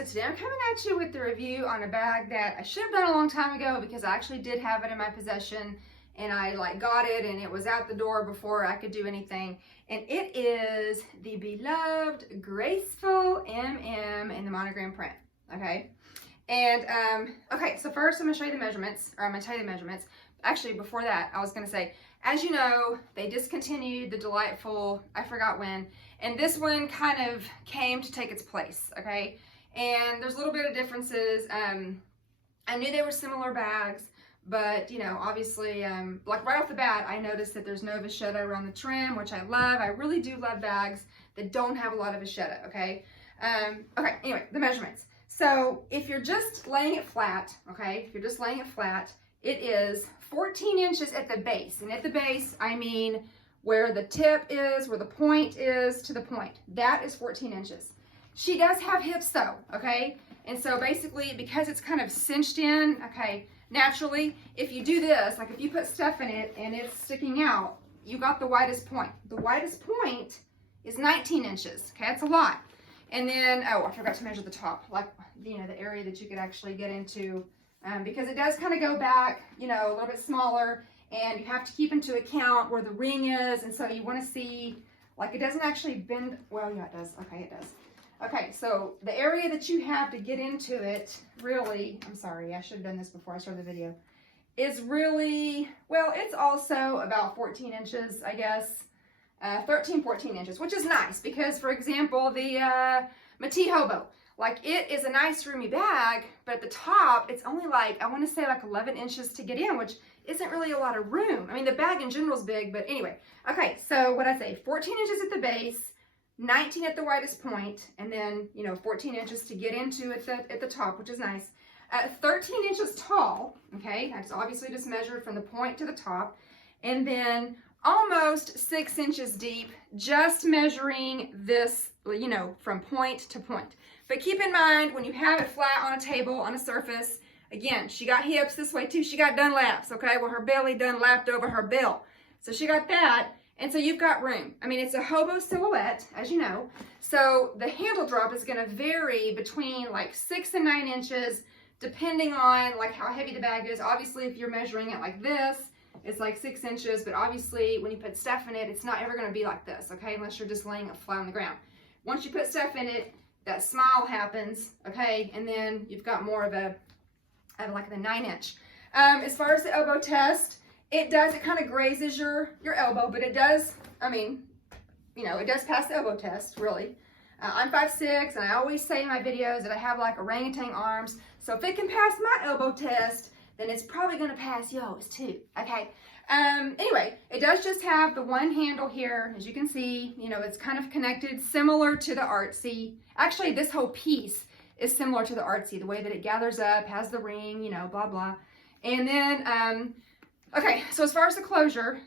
so today I'm coming at you with the review on a bag that I should have done a long time ago because I actually did have it in my possession and I got it and it was out the door before I could do anything. And it is the beloved Graceful MM in the monogram print, okay? And, okay, so first I'm gonna show you the measurements, or I'm gonna tell you the measurements. Actually, before that, I was gonna say, as you know, they discontinued the Delightful, I forgot when, and this one kind of came to take its place, okay? And there's a little bit of differences. I knew they were similar bags, but, you know, obviously, like right off the bat, I noticed that there's no vachetta around the trim, which I love. I really do love bags that don't have a lot of vachetta, okay? Okay, anyway, the measurements. So if you're just laying it flat, okay, if you're just laying it flat, it is 14 inches at the base. And at the base, I mean where the tip is, where the point is to the point. That is 14 inches. She does have hips though, okay? And so basically, because it's kind of cinched in, okay, naturally, if you do this, like if you put stuff in it and it's sticking out, you got the widest point. The widest point is 19 inches, okay? That's a lot. And then, oh, I forgot to measure the top, like, you know, the area that you could actually get into, because it does kind of go back, you know, a little bit smaller, and you have to keep into account where the ring is, and so you want to see, like, it doesn't actually bend, well, yeah, it does, okay, it does. Okay, so the area that you have to get into it, really, I'm sorry, I should have done this before I started the video, is really, well, it's also about 14 inches, I guess. 13, 14 inches, which is nice because, for example, the Métis Hobo, like it is a nice roomy bag, but at the top, it's only like, I want to say like 11 inches to get in, which isn't really a lot of room. I mean, the bag in general is big, but anyway. Okay, so what I say, 14 inches at the base, 19 at the widest point, and then, you know, 14 inches to get into at the top, which is nice. 13 inches tall, okay, I just obviously just measured from the point to the top, and then almost 6 inches deep, just measuring this, you know, from point to point. But keep in mind, when you have it flat on a table, on a surface, again, she got hips this way too. She got Dunlaps, okay? Well, her belly Dunlapped over her bill. So she got that, and so you've got room. I mean, it's a hobo silhouette, as you know. So the handle drop is gonna vary between like 6 and 9 inches, depending on like how heavy the bag is. Obviously, if you're measuring it like this, it's like 6 inches, but obviously when you put stuff in it, it's not ever gonna be like this, okay? Unless you're just laying it flat on the ground. Once you put stuff in it, that smile happens, okay? And then you've got more of like the 9-inch. As far as the elbow test, it kind of grazes your elbow, but it does, I mean, you know, it does pass the elbow test, really. I'm 5'6", and I always say in my videos that I have like orangutan arms, so if it can pass my elbow test, then it's probably gonna pass yours too, okay? Anyway, it does just have the one handle here, as you can see, you know, it's kind of connected similar to the Artsy. Actually, this whole piece is similar to the Artsy, the way that it gathers up, has the ring, you know, blah, blah. And then, okay, so as far as the closure,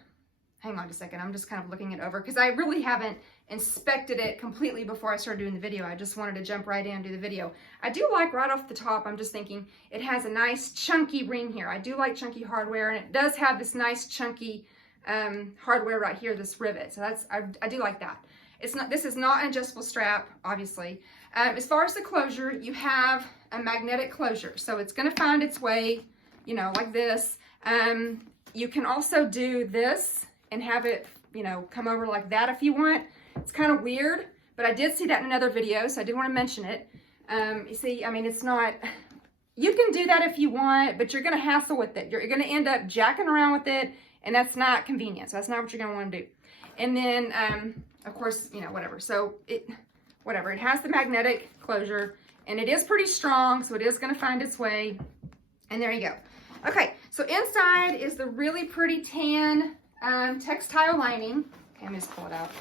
hang on just a second, I'm just kind of looking it over because I really haven't inspected it completely before I started doing the video. I just wanted to jump right in and do the video. I do like right off the top, I'm just thinking it has a nice chunky ring here. I do like chunky hardware, and it does have this nice chunky hardware right here, this rivet. So that's, I do like that. This is not an adjustable strap, obviously. As far as the closure, you have a magnetic closure. So it's gonna find its way, you know, like this. You can also do this and have it, you know, come over like that if you want. It's kind of weird, but I did see that in another video, so I did want to mention it. You see, I mean, it's not, you can do that if you want, but you're going to hassle with it. You're going to end up jacking around with it, and that's not convenient. So that's not what you're going to want to do. And then, of course, you know, whatever. So it has the magnetic closure, and it is pretty strong, so it is going to find its way. And there you go. Okay, so inside is the really pretty tan textile lining. Okay, let me just pull it out.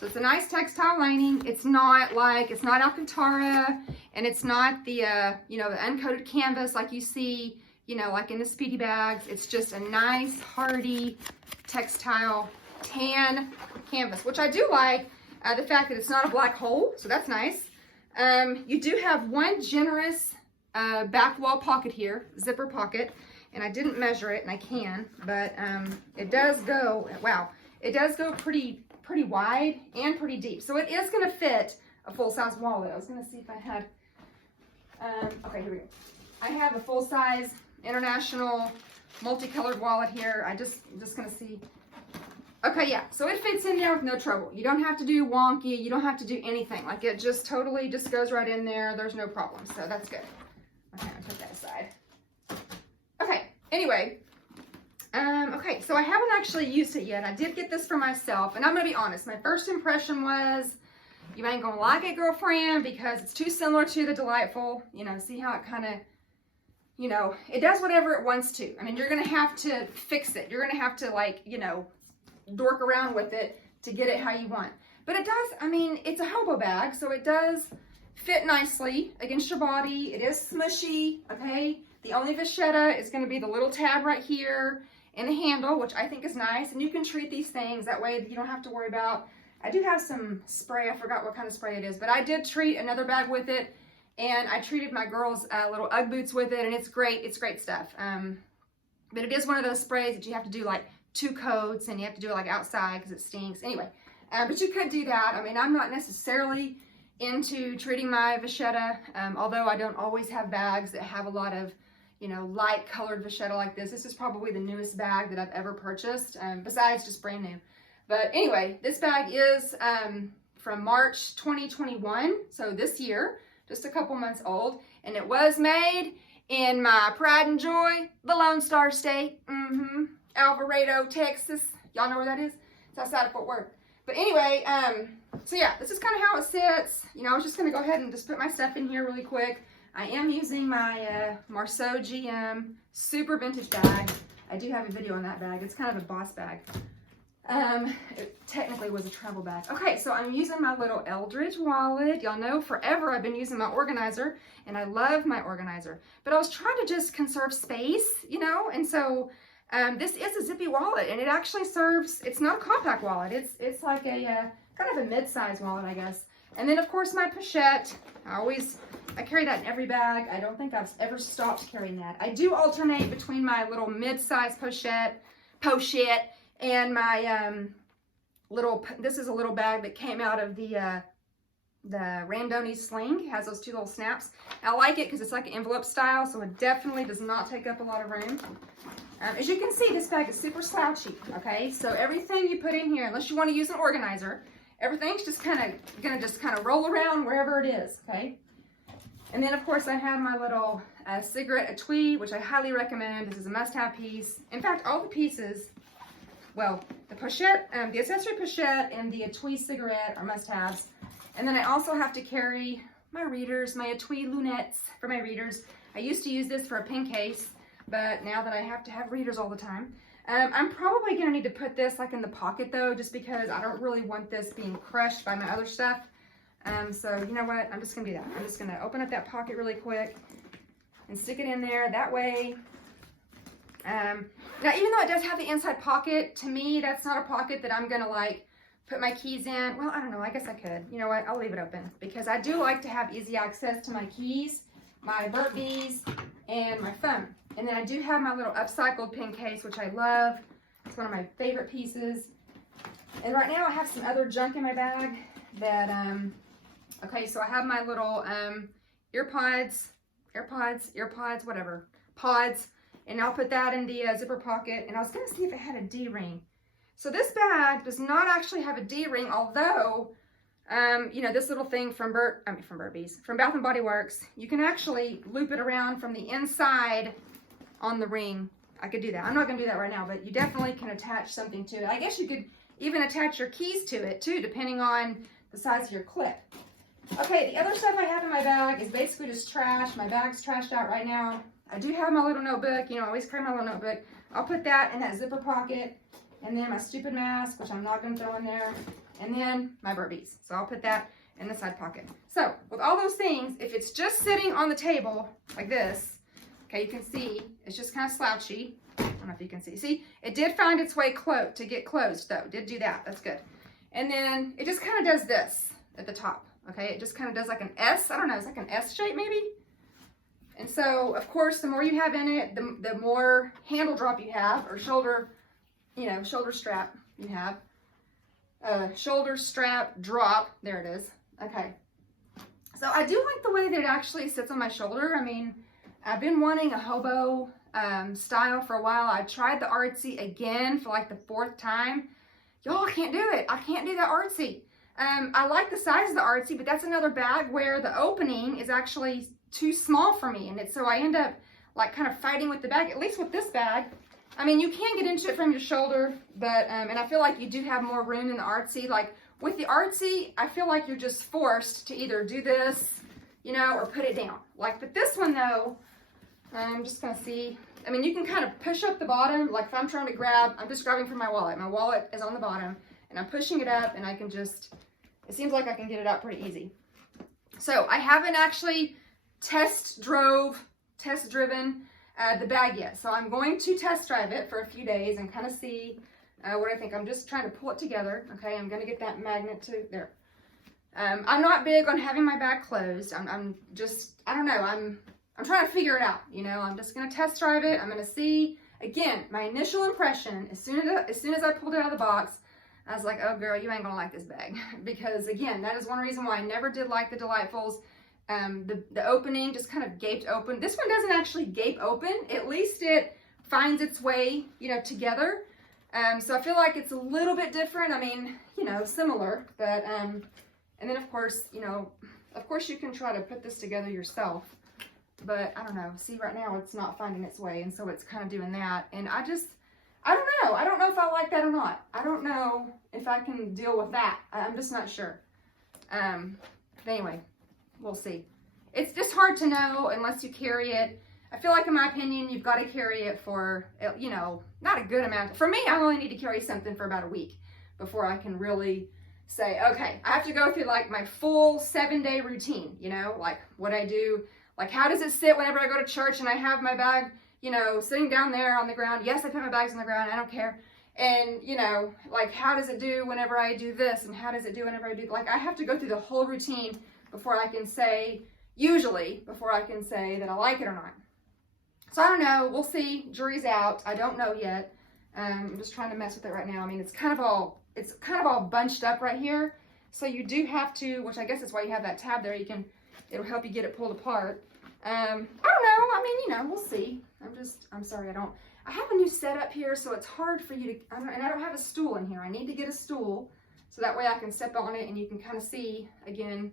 So it's a nice textile lining. It's not Alcantara, and it's not the, you know, the uncoated canvas like you see, you know, like in the Speedy bags. It's just a nice, hardy, textile tan canvas, which I do like, the fact that it's not a black hole, so that's nice. You do have one generous back wall pocket here, zipper pocket, and I didn't measure it, and I can, but it does go, wow, it does go pretty wide and pretty deep. So it is going to fit a full-size wallet. I was going to see if I had Okay, here we go. I have a full-size international multicolored wallet here. I'm just gonna see. Okay, yeah, so it fits in there with no trouble. You don't have to do wonky, you don't have to do anything. Like, it just totally just goes right in there. There's no problem, so that's good. Okay, I'll put that aside. Okay, anyway, okay, so I haven't actually used it yet. I did get this for myself, and I'm gonna be honest. My first impression was, you ain't gonna like it, girlfriend, because it's too similar to the Delightful. You know, see how it kind of, you know, it does whatever it wants to. I mean, you're gonna have to fix it. You're gonna have to, like, you know, dork around with it to get it how you want. But it does, I mean, it's a hobo bag, so it does fit nicely against your body. It is smushy, okay? The only vachetta is gonna be the little tab right here and the handle, which I think is nice. And you can treat these things that way you don't have to worry about. I do have some spray, I forgot what kind of spray it is, but I did treat another bag with it, and I treated my girls' little Ugg boots with it, and it's great stuff. But it is one of those sprays that you have to do like 2 coats, and you have to do it like outside because it stinks. Anyway, but you could do that. I mean, I'm not necessarily into treating my vachetta, although I don't always have bags that have a lot of, you know, light colored vachetta like this. This is probably the newest bag that I've ever purchased, besides just brand new. But anyway, this bag is from March 2021, so this year, just a couple months old, and it was made in my pride and joy, the Lone Star State, Alvarado, Texas. Y'all know where that is? It's outside of Fort Worth. But anyway, so yeah, this is kind of how it sits. You know, I was just going to go ahead and just put my stuff in here really quick. I am using my Marceau GM super vintage bag. I do have a video on that bag. It's kind of a boss bag. It technically was a travel bag. Okay, so I'm using my little Eldridge wallet. Y'all know forever I've been using my organizer, and I love my organizer. But I was trying to just conserve space, you know, and so this is a zippy wallet, and it actually serves, it's not a compact wallet. It's like a kind of a mid-size wallet, I guess. And then of course my pochette. I carry that in every bag. I don't think I've ever stopped carrying that. I do alternate between my little mid-size pochette, and my this is a little bag that came out of the Randoni sling. It has those 2 little snaps. I like it because it's like an envelope style, so it definitely does not take up a lot of room. As you can see, this bag is super slouchy, okay? So everything you put in here, unless you want to use an organizer, everything's just gonna roll around wherever it is, okay? And then of course I have my little cigarette etui, which I highly recommend. This is a must-have piece. In fact, all the pieces, well, the pochette, the accessory pochette and the etui cigarette are must-haves. And then I also have to carry my readers, my etui lunettes for my readers. I used to use this for a pen case, but now that I have to have readers all the time, I'm probably gonna need to put this like in the pocket though, just because I don't really want this being crushed by my other stuff. So you know what, I'm just gonna do that. I'm just gonna open up that pocket really quick and stick it in there. That way, now even though it does have the inside pocket, to me, that's not a pocket that I'm gonna like put my keys in. Well, I don't know, I guess I could. You know what, I'll leave it open because I do like to have easy access to my keys, my Burt Bees, and my phone. And then I do have my little upcycled pen case, which I love. It's one of my favorite pieces. And right now I have some other junk in my bag that, okay, so I have my little AirPods, whatever, pods. And I'll put that in the zipper pocket. And I was gonna see if it had a D-ring. So this bag does not actually have a D-ring, although, you know, this little thing from Bath & Body Works, you can actually loop it around from the inside on the ring. I could do that. I'm not gonna do that right now, but you definitely can attach something to it. I guess you could even attach your keys to it too, depending on the size of your clip. Okay, the other stuff I have in my bag is basically just trash. My bag's trashed out right now. I do have my little notebook, you know, I always carry my little notebook. I'll put that in that zipper pocket, and then my stupid mask, which I'm not gonna throw in there, and then my Burt Bees. So I'll put that in the side pocket. So with all those things, if it's just sitting on the table like this, okay, you can see it's just kind of slouchy. I don't know if you can see. See, it did find its way to get closed though. Did do that, that's good. And then it just kind of does this at the top, okay? It just kind of does like an S, I don't know, it's like an S shape maybe? And so, of course, the more you have in it, the more handle drop you have, or shoulder, you know, shoulder strap you have. Shoulder strap drop, there it is. Okay. So I do like the way that it actually sits on my shoulder. I mean, I've been wanting a hobo style for a while. I tried the artsy again for like the 4th time. Y'all, I can't do it. I can't do the artsy. I like the size of the artsy, but that's another bag where the opening is actually too small for me. And so I end up like kind of fighting with the bag, at least with this bag. I mean, you can get into it from your shoulder, but, and I feel like you do have more room in the artsy. Like with the artsy, I feel like you're just forced to either do this, you know, or put it down. Like, but this one though, I'm just gonna see. I mean, you can kind of push up the bottom. Like if I'm trying to grab, I'm just grabbing from my wallet. My wallet is on the bottom and I'm pushing it up and I can just, it seems like I can get it out pretty easy. So I haven't actually test driven the bag yet. So I'm going to test drive it for a few days and kind of see what I think. I'm just trying to pull it together. Okay, I'm gonna get that magnet to there. I'm not big on having my bag closed. I'm just, I don't know, I'm trying to figure it out, you know. I'm just gonna test drive it. I'm gonna see. Again, my initial impression, as soon as I pulled it out of the box, I was like, oh girl, you ain't gonna like this bag. Because again, that is one reason why I never did like the Delightfuls. The opening just kind of gaped open. This one doesn't actually gape open. At least it finds its way, you know, together. So I feel like it's a little bit different. I mean, you know, similar, but, and then of course, you know, of course you can try to put this together yourself. But I don't know. See, right now it's not finding its way, and so it's kind of doing that. And I don't know. I don't know if I like that or not. I don't know if I can deal with that. I'm just not sure. But anyway, we'll see. It's just hard to know unless you carry it. I feel like, in my opinion, you've got to carry it for, you know, not a good amount. For me, I only need to carry something for about a week before I can really say, okay, I have to go through like my full 7-day routine, you know, like what I do. Like, how does it sit whenever I go to church and I have my bag, you know, sitting down there on the ground? Yes, I put my bags on the ground. I don't care. And, you know, like, how does it do whenever I do this? And how does it do whenever I do, like, I have to go through the whole routine before I can say, usually, before I can say that I like it or not. So I don't know. We'll see. Jury's out. I don't know yet. I'm just trying to mess with it right now. I mean, it's kind of all bunched up right here. So you do have to, which I guess is why you have that tab there. It'll help you get it pulled apart. I don't know. I mean, you know, we'll see. I'm sorry, I have a new setup here, so it's hard for you to, and I don't have a stool in here. I need to get a stool so that way I can step on it and you can kind of see, again,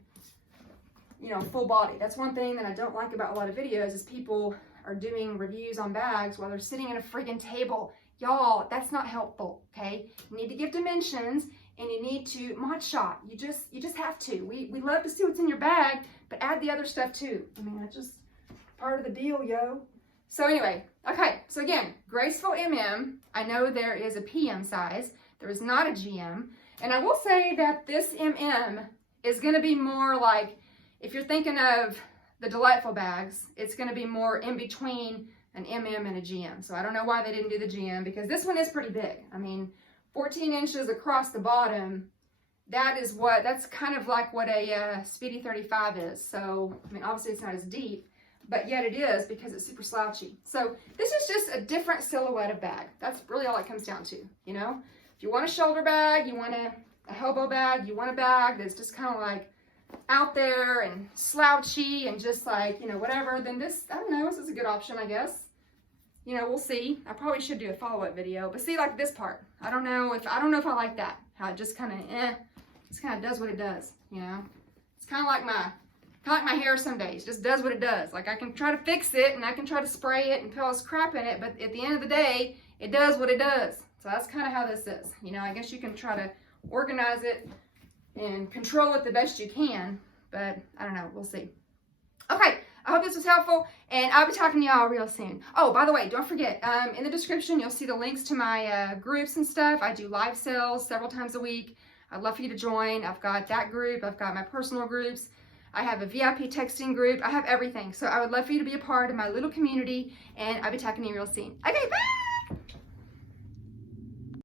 you know, full body. That's one thing that I don't like about a lot of videos is people are doing reviews on bags while they're sitting at a friggin' table. Y'all, that's not helpful, okay? You need to give dimensions and you need to mod shot. You just have to. We love to see what's in your bag, but add the other stuff too. I mean, that's just part of the deal, yo. So anyway, okay, so again, Graceful MM. I know there is a PM size. There is not a GM. And I will say that this MM is gonna be more like, if you're thinking of the Delightful bags, it's gonna be more in between an MM and a GM. So I don't know why they didn't do the GM, because this one is pretty big. I mean, 14 inches across the bottom, that's kind of like what a Speedy 35 is. So, I mean, obviously it's not as deep, but yet it is because it's super slouchy. So this is just a different silhouette of bag. That's really all it comes down to, you know? If you want a shoulder bag, you want a hobo bag, you want a bag that's just kind of like out there and slouchy and just like, you know, whatever, then this, I don't know, this is a good option, I guess. You know, we'll see. I probably should do a follow-up video, but see, like this part, I don't know if I like that, how it just kind of just kind of does what it does, you know. It's kind of like my hair some days, just does what it does. Like, I can try to fix it and I can try to spray it and put all this crap in it, but at the end of the day, it does what it does. So that's kind of how this is. You know, I guess you can try to organize it and control it the best you can, but I don't know, we'll see. Okay, I hope this was helpful, and I'll be talking to y'all real soon. Oh, by the way, don't forget, in the description, you'll see the links to my groups and stuff. I do live sales several times a week. I'd love for you to join. I've got that group. I've got my personal groups. I have a VIP texting group. I have everything. So I would love for you to be a part of my little community, and I'll be talking to you real soon. Okay, bye!